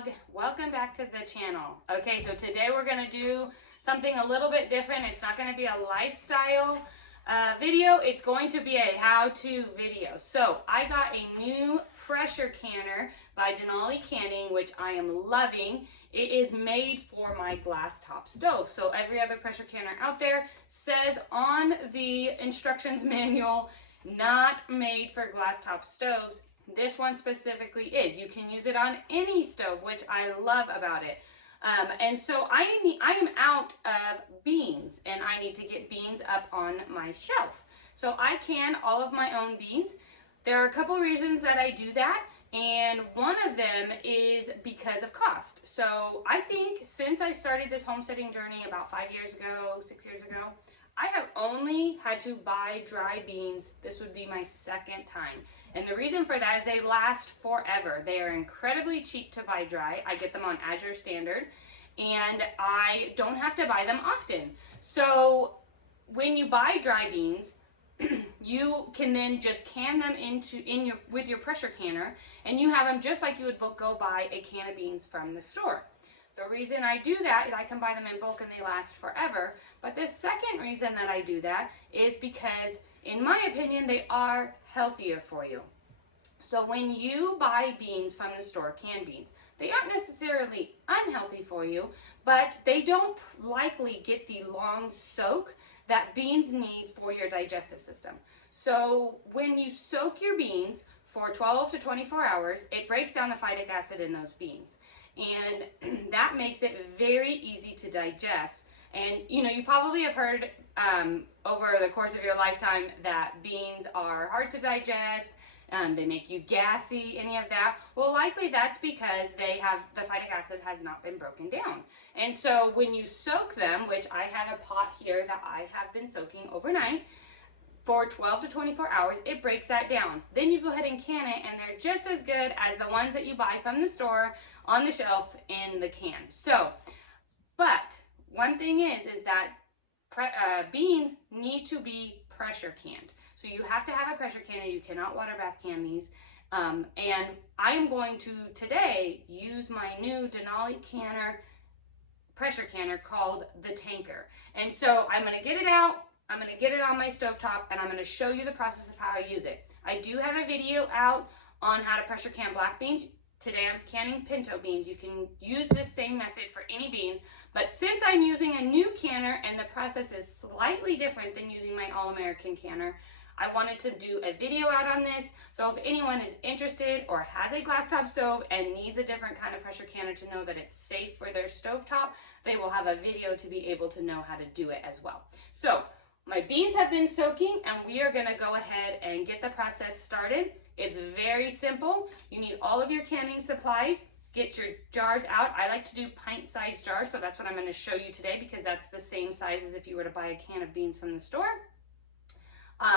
vlog. Welcome back to the channel. Okay, so today we're going to do something a little bit different. It's not going to be a lifestyle video. It's going to be a how-to video. So I got a new pressure canner by Denali Canning, which I am loving. It is made for my glass top stove. So every other pressure canner out there says on the instructions manual, not made for glass top stoves. This one specifically is. You can use it on any stove, which I love about it. And so I am out of beans, and I need to get beans up on my shelf. So I can all of my own beans. There are a couple reasons that I do that, and one of them is because of cost. So I think since I started this homesteading journey about 6 years ago, I have only had to buy dry beans. This would be my second time. And the reason for that is they last forever. They are incredibly cheap to buy dry. I get them on Azure Standard, and I don't have to buy them often. So when you buy dry beans, you can then just can them with your pressure canner, and you have them just like you would go buy a can of beans from the store. The reason I do that is I can buy them in bulk and they last forever. But the second reason that I do that is because, in my opinion, they are healthier for you. So when you buy beans from the store, canned beans, they aren't necessarily unhealthy for you, but they don't likely get the long soak that beans need for your digestive system. So when you soak your beans for 12 to 24 hours, it breaks down the phytic acid in those beans. And that makes it very easy to digest. And you know, you probably have heard over the course of your lifetime that beans are hard to digest, they make you gassy, any of that. Well, likely that's because the phytic acid has not been broken down. And so when you soak them, which I had a pot here that I have been soaking overnight, for 12 to 24 hours, it breaks that down. Then you go ahead and can it, and they're just as good as the ones that you buy from the store on the shelf in the can. So, but one thing is that beans need to be pressure canned. So you have to have a pressure canner. You cannot water bath can these. And I am going to today use my new Denali Canner pressure canner called the Tanker. And so I'm going to get it out. I'm going to get it on my stovetop, and I'm going to show you the process of how I use it. I do have a video out on how to pressure can black beans. Today I'm canning pinto beans. You can use this same method for any beans, but since I'm using a new canner and the process is slightly different than using my All-American canner, I wanted to do a video out on this. So if anyone is interested or has a glass top stove and needs a different kind of pressure canner to know that it's safe for their stovetop, they will have a video to be able to know how to do it as well. So my beans have been soaking, and we are going to go ahead and get the process started. It's very simple. You need all of your canning supplies. Get your jars out. I like to do pint-sized jars, so that's what I'm going to show you today because that's the same size as if you were to buy a can of beans from the store.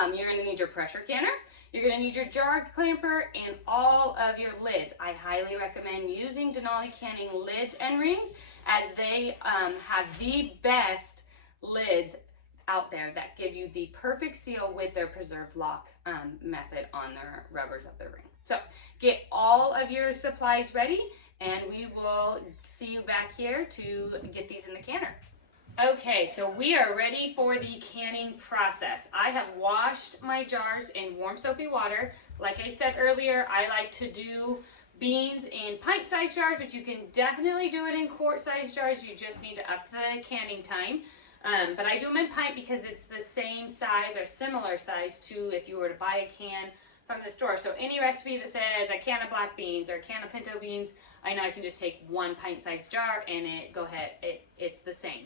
You're going to need your pressure canner. You're going to need your jar clamper and all of your lids. I highly recommend using Denali Canning lids and rings, as they have the best lids out there that give you the perfect seal with their preserved lock method on their rubbers of the ring. So get all of your supplies ready, and we will see you back here to get these in the canner. Okay, so we are ready for the canning process. I have washed my jars in warm soapy water. Like I said earlier, I like to do beans in pint-sized jars, but you can definitely do it in quart-sized jars. You just need to up the canning time. But I do them in pint because it's the same size or similar size to if you were to buy a can from the store. So any recipe that says a can of black beans or a can of pinto beans, I know I can just take one pint-sized jar and it's the same.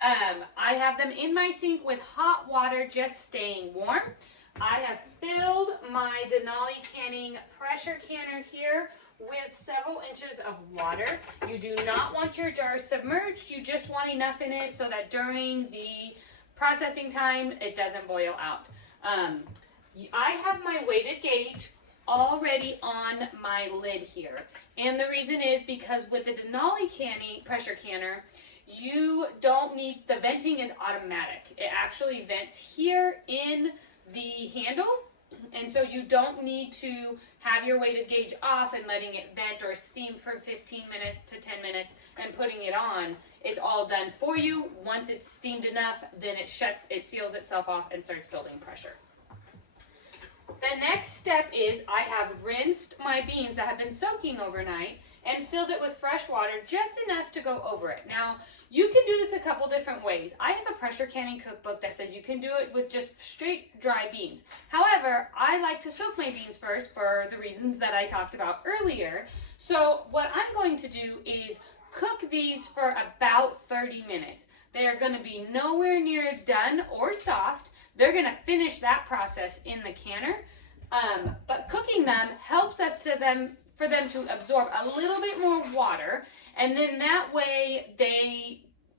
I have them in my sink with hot water just staying warm. I have filled my Denali Canning pressure canner here with several inches of water. You do not want your jar submerged. You just want enough in it so that during the processing time, it doesn't boil out. I have my weighted gauge already on my lid here. And the reason is because with the Denali Canning pressure canner, you don't need, the venting is automatic. It actually vents here in the handle And so you don't need to have your weighted gauge off and letting it vent or steam for 15 minutes to 10 minutes and putting it on. It's all done for you. Once it's steamed enough, then it seals itself off and starts building pressure. The next step is I have rinsed my beans that have been soaking overnight and filled it with fresh water, just enough to go over it. Now, you can do this a couple different ways. I have a pressure canning cookbook that says you can do it with just straight dry beans. However, I like to soak my beans first for the reasons that I talked about earlier. So what I'm going to do is cook these for about 30 minutes. They are going to be nowhere near done or soft. They're going to finish that process in the canner. But cooking them helps for them to absorb a little bit more water, and then that way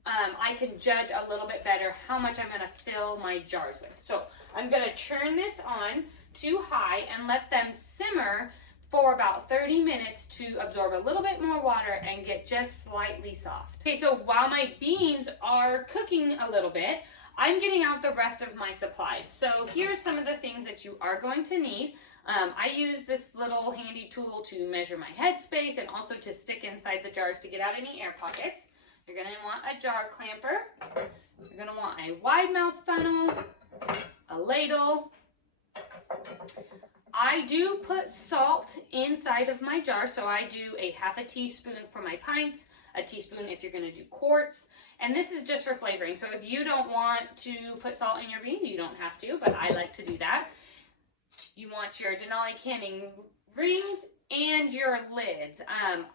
I can judge a little bit better how much I'm going to fill my jars with. So I'm going to turn this on to high and let them simmer for about 30 minutes to absorb a little bit more water and get just slightly soft. Okay, so while my beans are cooking a little bit, I'm getting out the rest of my supplies. So here's some of the things that you are going to need. I use this little handy tool to measure my headspace and also to stick inside the jars to get out any air pockets. You're going to want a jar clamper. You're going to want a wide mouth funnel, a ladle. I do put salt inside of my jar, so I do a half a teaspoon for my pints, a teaspoon if you're going to do quarts, and this is just for flavoring. So if you don't want to put salt in your beans, you don't have to, but I like to do that. You want your Denali Canning rings and your lids.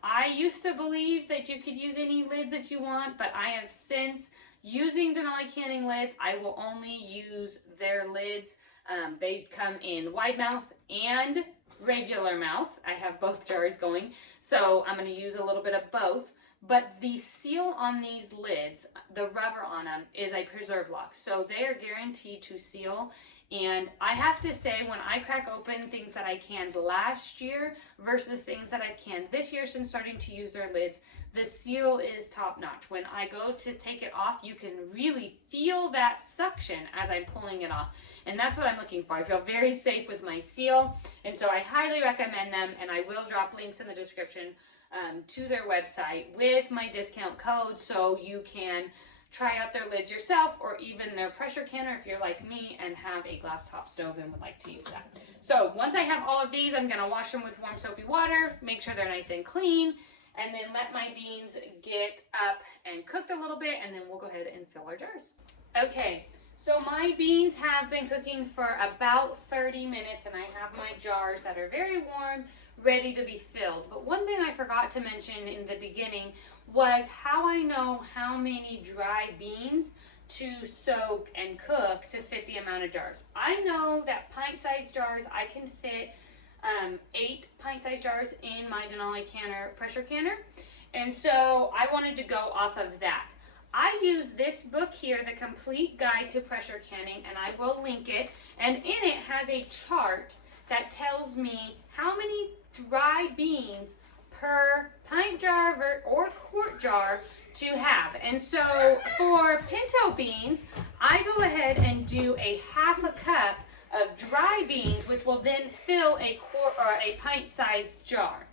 I used to believe that you could use any lids that you want, but I have since using Denali Canning lids. I will only use their lids. They come in wide mouth and regular mouth. I have both jars going, so I'm going to use a little bit of both. But the seal on these lids, the rubber on them, is a preserve lock. So they are guaranteed to seal. And I have to say, when I crack open things that I canned last year versus things that I've canned this year since starting to use their lids, the seal is top notch. When I go to take it off, you can really feel that suction as I'm pulling it off. And that's what I'm looking for. I feel very safe with my seal. And so I highly recommend them. And I will drop links in the description to their website with my discount code, so you can try out their lids yourself, or even their pressure canner if you're like me and have a glass top stove and would like to use that. So once I have all of these, I'm going to wash them with warm soapy water, make sure they're nice and clean, and then let my beans get up and cooked a little bit, and then we'll go ahead and fill our jars. Okay, so my beans have been cooking for about 30 minutes, and I have my jars that are very warm, ready to be filled. But one thing I forgot to mention in the beginning was how I know how many dry beans to soak and cook to fit the amount of jars. I know that pint-sized jars, I can fit 8 pint-sized jars in my Denali Canner pressure canner, and so I wanted to go off of that. I use this book here, The Complete Guide to Pressure Canning, and I will link it, and in it has a chart that tells me how many dry beans per pint jar or quart jar to have. And so for pinto beans, I go ahead and do a half a cup of dry beans, which will then fill a quart or a pint-sized jar.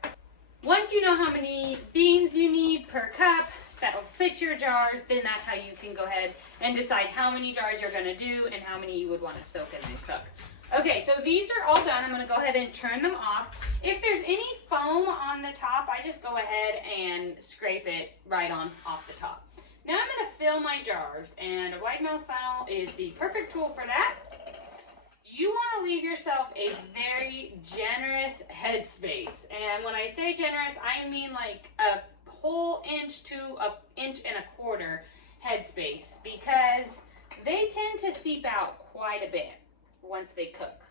Once you know how many beans you need per cup that'll fit your jars, then that's how you can go ahead and decide how many jars you're going to do and how many you would want to soak and then cook. Okay, so these are all done. I'm going to go ahead and turn them off. If there's any foam on the top, I just go ahead and scrape it right on off the top. Now I'm going to fill my jars, and a wide mouth funnel is the perfect tool for that. You want to leave yourself a very generous headspace. And when I say generous, I mean like a whole inch to an inch and a quarter headspace, because they tend to seep out quite a bit once they cook.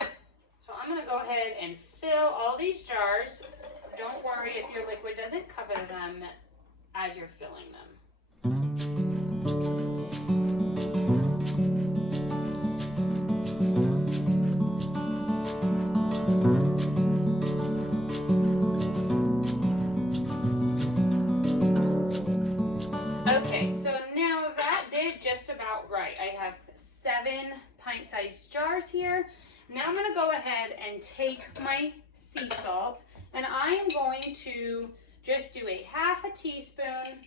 So I'm going to go ahead and fill all these jars. Don't worry if your liquid doesn't cover them as you're filling them. Okay, so now that did just about right. I have 7 pint-sized jars here. Now I'm going to go ahead and take my sea salt, and I am going to just do a half a teaspoon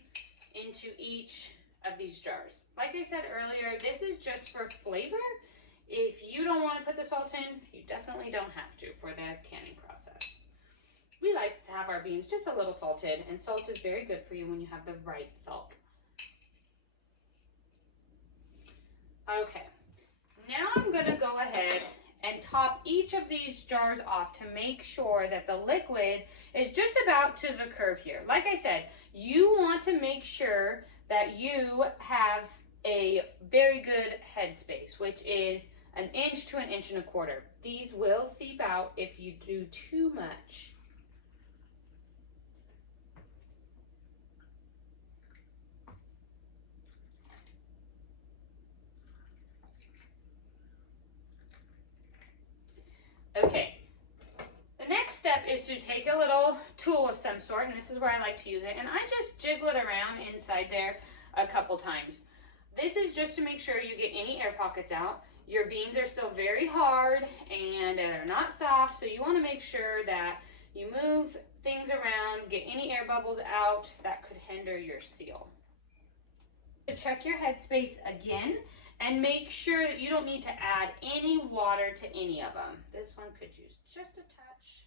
into each of these jars. Like I said earlier, this is just for flavor. If you don't want to put the salt in, you definitely don't have to for the canning process. We like to have our beans just a little salted, and salt is very good for you when you have the right salt. Okay, now I'm going to go ahead and top each of these jars off to make sure that the liquid is just about to the curve here. Like I said, you want to make sure that you have a very good headspace, which is 1 inch to 1.25 inches. These will seep out if you do too much. Okay, the next step is to take a little tool of some sort, and this is where I like to use it, and I just jiggle it around inside there a couple times. This is just to make sure you get any air pockets out. Your beans are still very hard and they're not soft, so you want to make sure that you move things around, get any air bubbles out that could hinder your seal. Check your headspace again and make sure that you don't need to add any water to any of them. This one could use just a touch.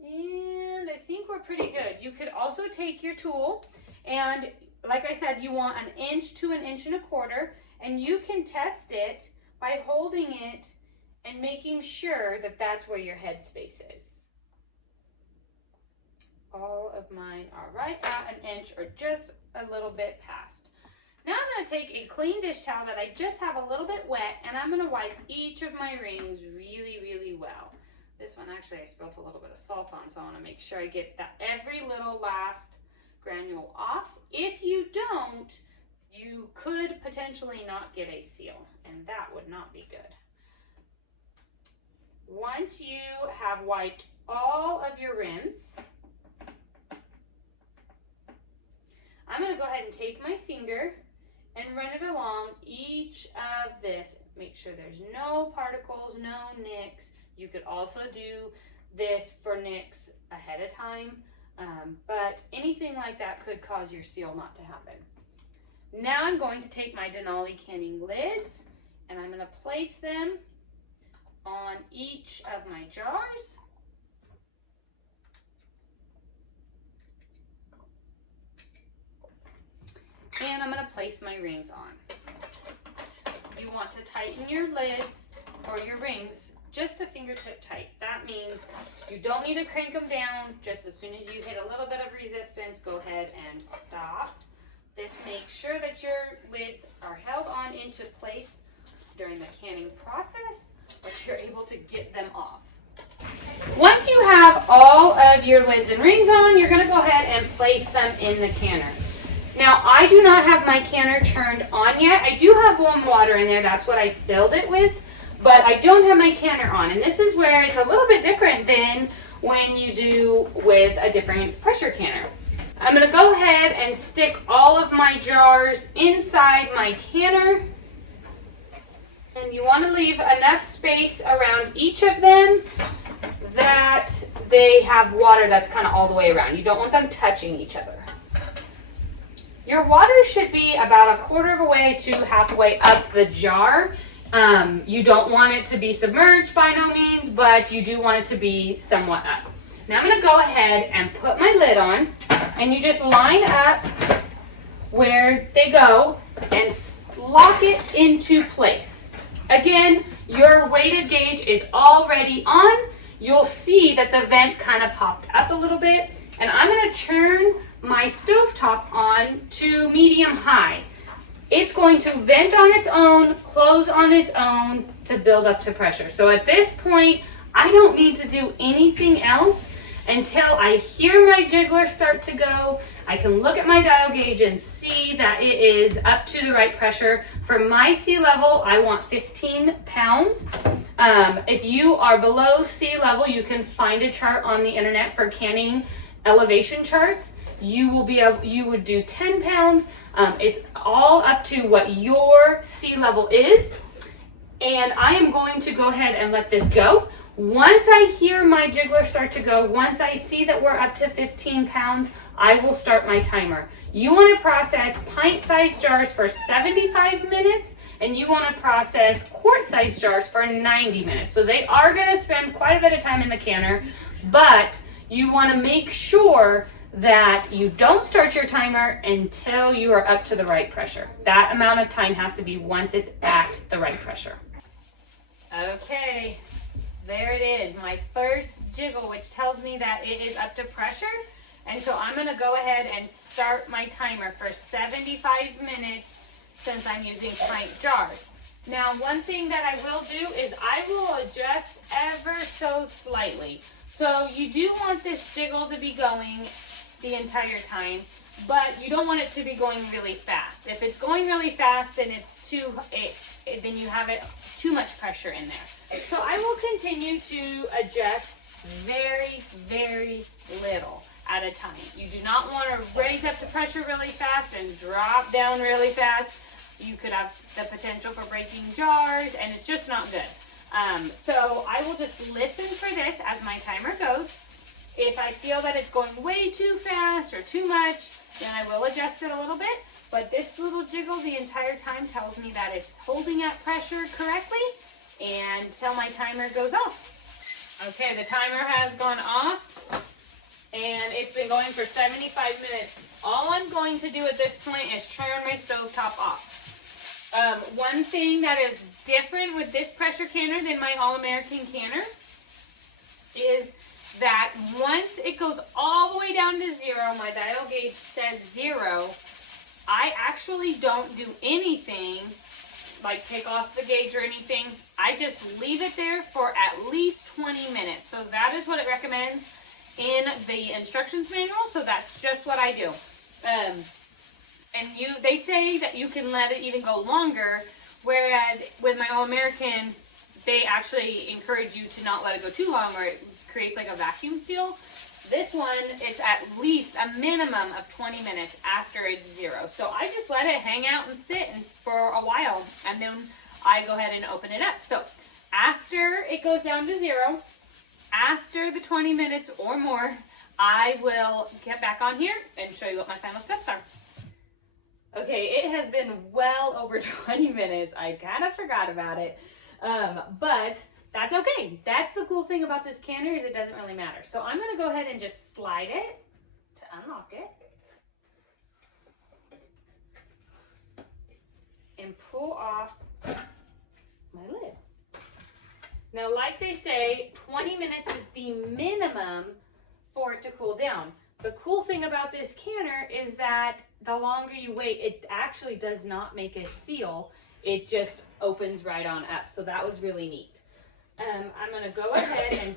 And I think we're pretty good. You could also take your tool, and like I said, you want 1 inch to 1.25 inches, and you can test it by holding it and making sure that that's where your headspace is. All of mine are right at 1 inch or just a little bit past. Now I'm going to take a clean dish towel that I just have a little bit wet, and I'm going to wipe each of my rings really, really well. This one actually I spilled a little bit of salt on, so I want to make sure I get that every little last granule off. If you don't, you could potentially not get a seal, and that would not be good. Once you have wiped all of your rims, I'm going to go ahead and take my finger and run it along each of this. Make sure there's no particles, no nicks. You could also do this for nicks ahead of time, but anything like that could cause your seal not to happen. Now I'm going to take my Denali canning lids, and I'm going to place them on each of my jars. And I'm going to place my rings on. You want to tighten your lids or your rings just a fingertip tight. That means you don't need to crank them down. Just as soon as you hit a little bit of resistance, go ahead and stop. This makes sure that your lids are held on into place during the canning process, but you're able to get them off. Once you have all of your lids and rings on, you're going to go ahead and place them in the canner. Now, I do not have my canner turned on yet. I do have warm water in there. That's what I filled it with, but I don't have my canner on. And this is where it's a little bit different than when you do with a different pressure canner. I'm going to go ahead and stick all of my jars inside my canner. And you want to leave enough space around each of them that they have water that's kind of all the way around. You don't want them touching each other. Your water should be about 1/4 of a way to halfway up the jar. You don't want it to be submerged by no means, but you do want it to be somewhat up. Now I'm going to go ahead and put my lid on, and you just line up where they go and lock it into place. Again, your weighted gauge is already on. You'll see that the vent kind of popped up a little bit, and I'm going to turn my stovetop on to medium high. It's going to vent on its own, close on its own to build up to pressure. So at this point, I don't need to do anything else until I hear my jiggler start to go. I can look at my dial gauge and see that it is up to the right pressure. For my sea level, I want 15 pounds. If you are below sea level, you can find a chart on the internet for canning elevation charts. You would do 10 pounds. It's all up to what your sea level is. And I am going to go ahead and let this go. Once I hear my jiggler start to go, once I see that we're up to 15 pounds, I will start my timer. You want to process pint-sized jars for 75 minutes, and you want to process quart-sized jars for 90 minutes. So they are going to spend quite a bit of time in the canner, but you want to make sure that you don't start your timer until you are up to the right pressure. That amount of time has to be once it's at the right pressure. Okay, there it is, my first jiggle, which tells me that it is up to pressure. And so I'm going to go ahead and start my timer for 75 minutes since I'm using pint jars. Now, one thing that I will do is I will adjust ever so slightly. So you do want this jiggle to be going the entire time, but you don't want it to be going really fast. If it's going really fast, then then you have it too much pressure in there. So I will continue to adjust very, very little at a time. You do not want to raise up the pressure really fast and drop down really fast. You could have the potential for breaking jars, and it's just not good. So I will just listen for this as my timer goes. If I feel that it's going way too fast or too much, then I will adjust it a little bit. But this little jiggle the entire time tells me that it's holding at pressure correctly until my timer goes off. Okay, the timer has gone off, and it's been going for 75 minutes. All I'm going to do at this point is turn my stovetop off. One thing that is different with this pressure canner than my All-American canner is that once it goes all the way down to 0, my dial gauge says 0, I actually don't do anything, like take off the gauge or anything. I just leave it there for at least 20 minutes. So that is what it recommends in the instructions manual. So that's just what I do. They say that you can let it even go longer, whereas with my All-American, they actually encourage you to not let it go too long or it creates like a vacuum seal. This one is at least a minimum of 20 minutes after it's 0. So I just let it hang out and sit for a while, and then I go ahead and open it up. So after it goes down to 0, after the 20 minutes or more, I will get back on here and show you what my final steps are. Okay, it has been well over 20 minutes. I kind of forgot about it, but that's okay. That's the cool thing about this canner is it doesn't really matter. So I'm going to go ahead and just slide it to unlock it and pull off my lid. Now, like they say, 20 minutes is the minimum for it to cool down. The cool thing about this canner is that the longer you wait, it actually does not make a seal. It just opens right on up. So that was really neat. I'm going to go ahead and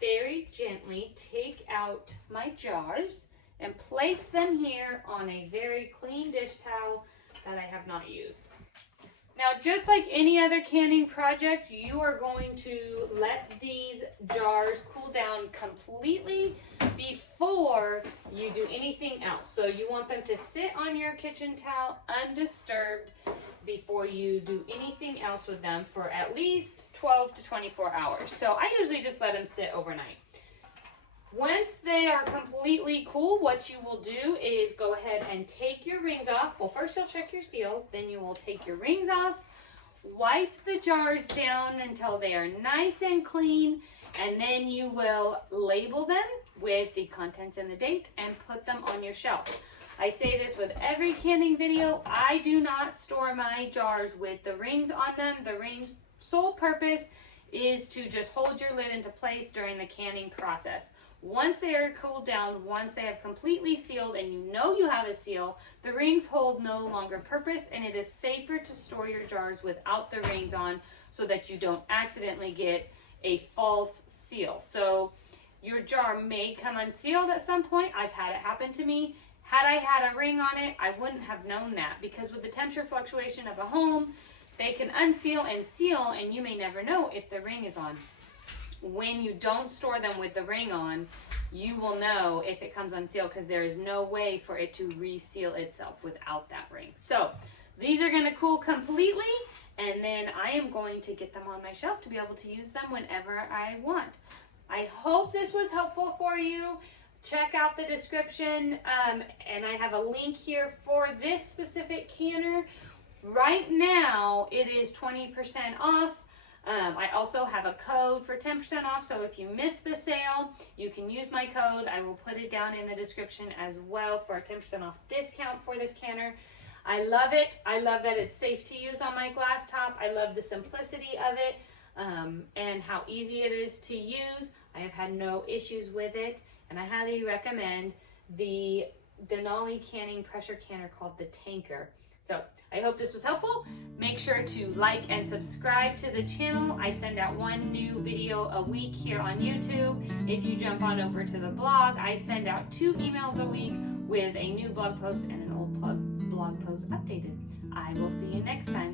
very gently take out my jars and place them here on a very clean dish towel that I have not used. Now, just like any other canning project, you are going to let these jars cool down completely before you do anything else. So you want them to sit on your kitchen towel undisturbed before you do anything else with them for at least 12 to 24 hours. So I usually just let them sit overnight. Once they are completely cool, what you will do is go ahead and take your rings off. Well, first you'll check your seals, then you will take your rings off, wipe the jars down until they are nice and clean, and then you will label them with the contents and the date and put them on your shelf. I say this with every canning video. I do not store my jars with the rings on them. The rings' sole purpose is to just hold your lid into place during the canning process. Once they are cooled down, once they have completely sealed and you know you have a seal, the rings hold no longer purpose, and it is safer to store your jars without the rings on so that you don't accidentally get a false seal. So your jar may come unsealed at some point. I've had it happen to me. Had I had a ring on it, I wouldn't have known that, because with the temperature fluctuation of a home, they can unseal and seal, and you may never know if the ring is on. When you don't store them with the ring on, you will know if it comes unsealed, because there is no way for it to reseal itself without that ring. So these are going to cool completely, and then I am going to get them on my shelf to be able to use them whenever I want. I hope this was helpful for you. Check out the description, and I have a link here for this specific canner. Right now, it is 20% off. I also have a code for 10% off, so if you missed the sale, you can use my code. I will put it down in the description as well for a 10% off discount for this canner. I love it. I love that it's safe to use on my glass top. I love the simplicity of it, and how easy it is to use. I have had no issues with it, and I highly recommend the Denali Canning Pressure Canner called the Tanker. So I hope this was helpful. Make sure to like and subscribe to the channel. I send out one new video a week here on YouTube. If you jump on over to the blog, I send out 2 emails a week with a new blog post and an old blog post updated. I will see you next time.